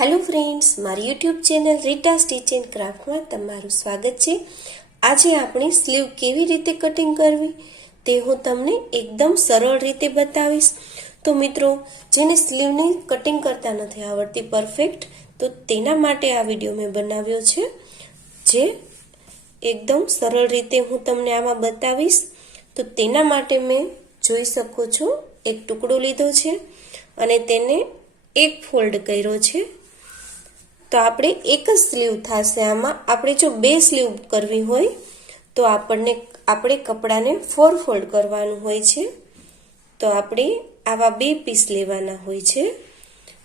Hello friends મારી YouTube channel Rita stitch and ક્રાફ્ટમાં તમારું સ્વાગત છે. આજે આપણે સ્લીવ કેવી રીતે કટિંગ કરવી તે હું તમને એકદમ સરળ રીતે બતાવીશ. તો મિત્રો, જેને સ્લીવની કટિંગ કરતા નથી આવડતી પરફેક્ટ તો તેના માટે આ વીડિયો મેં બનાવ્યો છે. જે એકદમ સરળ રીતે હું તમને આમાં બતાવીશ. તો તેના માટે મેં જોઈ શકો છો, એક ટુકડો લીધો છે અને તેને એક ફોલ્ડ કર્યો છે. તો આપણે એક જ સ્લીવ થશે આમાં. આપણે જો બે સ્લીવ કરવી હોય, તો આપણને, આપણે કપડાને ફોર ફોલ્ડ કરવાનું હોય છે. તો આપણે આવા બે પીસ લેવાના હોય છે.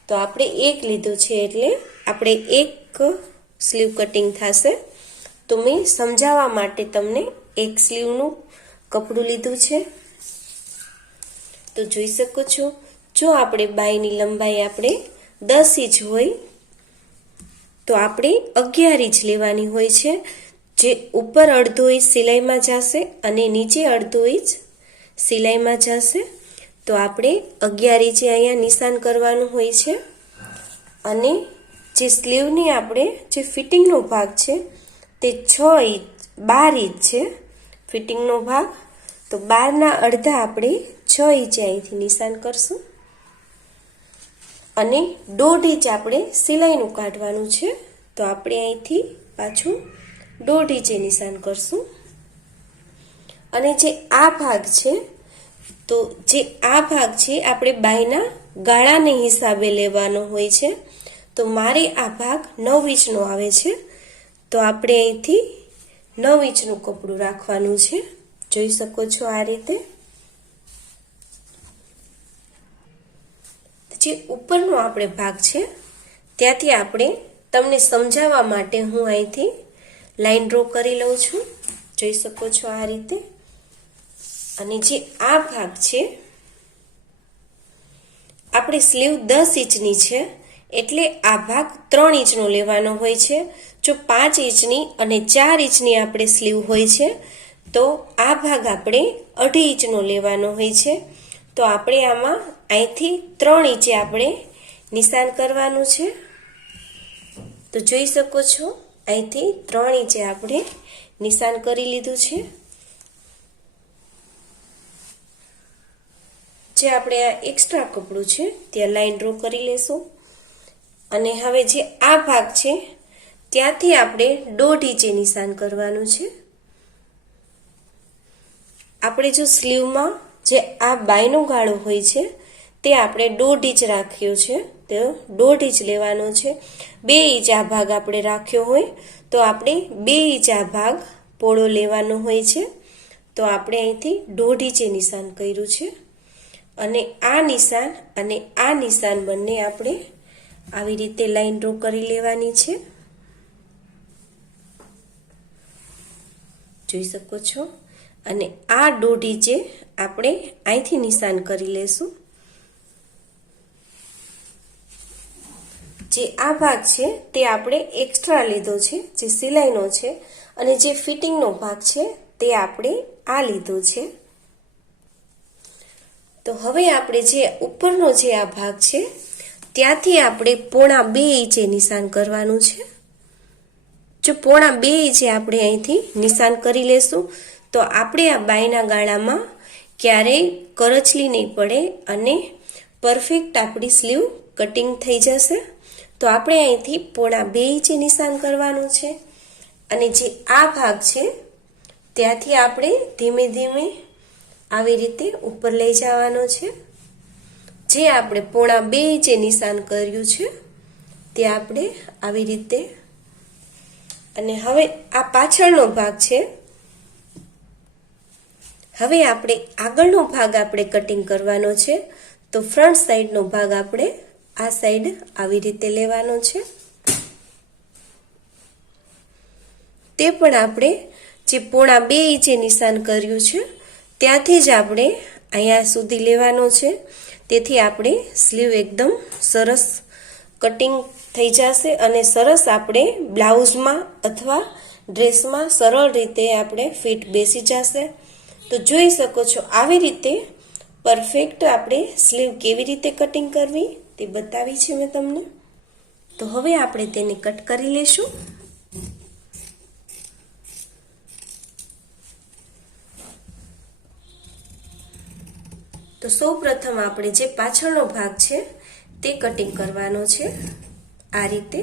તો આપણે એક લીધું છે એટલે આપણે એક સ્લીવ કટિંગ થશે. તો મેં સમજાવવા માટે તમને એક સ્લીવનું કપડું લીધું છે. તો જોઈ શકો છો. જો આપણે બાયની લંબાઈ આપણે દસ ઇંચ હોય તો આપણે અગિયાર ઇંચ લેવાની હોય છે, જે ઉપર અડધો ઇંચ સિલાઈમાં જશે અને નીચે અડધો ઇંચ સિલાઈમાં જશે. તો આપણે અગિયાર ઇંચે અહીંયા નિશાન કરવાનું હોય છે. અને જે સ્લીવની આપણે જે ફિટિંગનો ભાગ છે, તે છ ઇંચ, બાર ઇંચ છે ફિટિંગનો ભાગ. તો બારના અડધા આપણે છ ઇંચે અહીંથી નિશાન કરશું. અને દોઢ ઇંચ આપણે સિલાઈનું કાઢવાનું છે. તો આપણે અહીંથી પાછું દોઢ ઇંચે નિશાન કરશું. અને જે આ ભાગ છે, તો જે આ ભાગ છે, આપણે બાયના ગાળાને હિસાબે લેવાનો હોય છે. તો મારે આ ભાગ નવ ઇંચનો આવે છે. તો આપણે અહીંથી નવ ઇંચનું કપડું રાખવાનું છે. જોઈ શકો છો આ રીતે. જે ઉપરનો આપણે ભાગ છે, ત્યાંથી આપણે તમને સમજાવવા માટે હું અહીંથી લાઈન ડ્રો કરી લઉં છું. જોઈ શકો છો આ રીતે. અને જે આ ભાગ છે, આપણે સ્લીવ દસ ઇંચની છે, એટલે આ ભાગ ત્રણ ઇંચનો લેવાનો હોય છે. જો પાંચ ઇંચની અને ચાર ઇંચની આપણે સ્લીવ હોય છે, તો આ ભાગ આપણે અઢી ઇંચનો લેવાનો હોય છે. તો આપણે આમાં અહીંથી ત્રણ ઇંચે આપણે નિશાન કરવાનું છે. તો જોઈ શકો છો, અહીંથી ત્રણ ઇંચે આપણે નિશાન કરી લીધું છે. જે આપણે આ એક્સ્ટ્રા કપડું છે, ત્યાં લાઈન ડ્રો કરી લેશું. અને હવે જે આ ભાગ છે, ત્યાંથી આપણે દોઢ ઇંચે નિશાન કરવાનું છે. આપણે જો સ્લીવમાં જે આ બાયનો ગાળો હોય છે, તે આપણે દોઢ ઇંચ રાખ્યો છે. તો દોઢ ઇંચ લેવાનો છે. બે ઇંચ આ ભાગ આપણે રાખ્યો હોય, તો આપણે બે ઇંચ આ ભાગ પોળો લેવાનો હોય છે. તો આપણે અહીંથી દોઢ ઇંચે નિશાન કર્યું છે. અને આ નિશાન અને આ નિશાન બંને આપણે આવી રીતે લાઈન ડ્રો કરી લેવાની છે. જોઈ શકો છો? અને આ દોઢ ઇંચે આપણે અહીંથી નિશાન કરી લેશું. જે આ ભાગ છે, તે આપણે એક્સ્ટ્રા લીધો છે, જે સિલાઈનો છે અને જે ફિટિંગનો ભાગ છે, તે આપણે આ લીધો છે. તો હવે આપણે જે ઉપરનો જે આ ભાગ છે, ત્યાંથી આપણે પોણા બે ઇંચે નિશાન કરવાનું છે. જો પોણા બે ઇંચે આપણે અહીંથી નિશાન કરી લેશું, તો આપણે આ બાયના ગાળામાં ક્યારેય કરચલી નહીં પડે અને પરફેક્ટ આપણી સ્લીવ કટિંગ થઈ જશે, તો આપણે અહીંથી પોણા બે ઇંચે નિશાન કરવાનું છે. અને જે આ ભાગ છે, ત્યાંથી આપણે ધીમે ધીમે આવી રીતે ઉપર લઈ જવાનો છે. જે આપણે પોણા બે ઇંચે નિશાન કર્યું છે, તે આપણે આવી રીતે અને હવે આ પાછળનો ભાગ છે. હવે આપણે આગળનો ભાગ આપણે કટિંગ કરવાનો છે, તો ફ્રન્ટ સાઈડનો ભાગ આપણે આ સાઈડ આવી રીતે લેવાનો છે. તે પણ આપણે જે પોણા બે ઇંચે નિશાન કર્યું છે, ત્યાંથી જ આપણે અહીંયા સુધી લેવાનો છે. તેથી આપણે સ્લીવ એકદમ સરસ કટિંગ થઈ જશે અને સરસ આપણે બ્લાઉઝમાં અથવા ડ્રેસમાં સરળ રીતે આપણે ફિટ બેસી જશે. તો જોઈ શકો છો, આવી રીતે પરફેક્ટ આપણે સ્લીવ કેવી રીતે કટિંગ કરવી? તે બતાવી છે મેં તમને. તો હવે આપણે તેને કટ કરી લેશું. તો સૌ પ્રથમ આપણે જે પાછળનો ભાગ છે, તે કટિંગ કરવાનો છે, આ રીતે.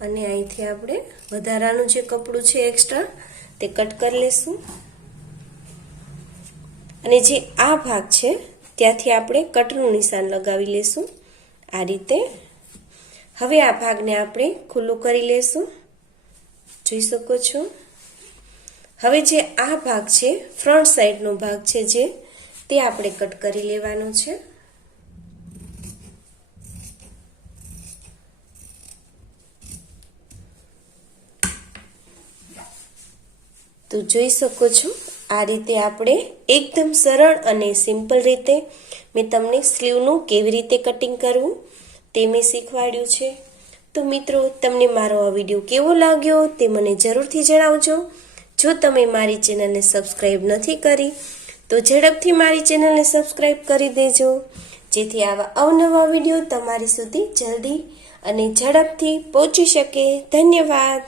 અને અહીંથી આપણે વધારાનું જે કપડું છે એક્સ્ટ્રા તે કટ કરી લેશું. અને જે આ ભાગ છે ત્યાંથી આપણે કટનું નિશાન લગાવી લેશું. આ રીતે. હવે આ ભાગને આપણે ખુલ્લું કરી લેશું. જોઈ શકો છો? હવે જે આ ભાગ છે, ફ્રન્ટ સાઈડનો ભાગ છે જે, તે આપણે કટ કરી લેવાનો છે. તો જોઈ શકો છો? આ રીતે આપણે એકદમ સરળ અને સિમ્પલ રીતે મેં તમને સ્લીવનું કેવી રીતે કટિંગ કરવું તે મેં શીખવાડ્યું છે. તો મિત્રો, તમને મારો આ વીડિયો કેવો લાગ્યો તે મને જરૂરથી જણાવજો. જો તમે મારી ચેનલને સબસ્ક્રાઈબ નથી કરી, તો ઝડપથી મારી ચેનલને સબસ્ક્રાઈબ કરી દેજો. જેથી આવા અવનવા વીડિયો તમારી સુધી જલ્દી અને ઝડપથી પહોંચી શકે. ધન્યવાદ.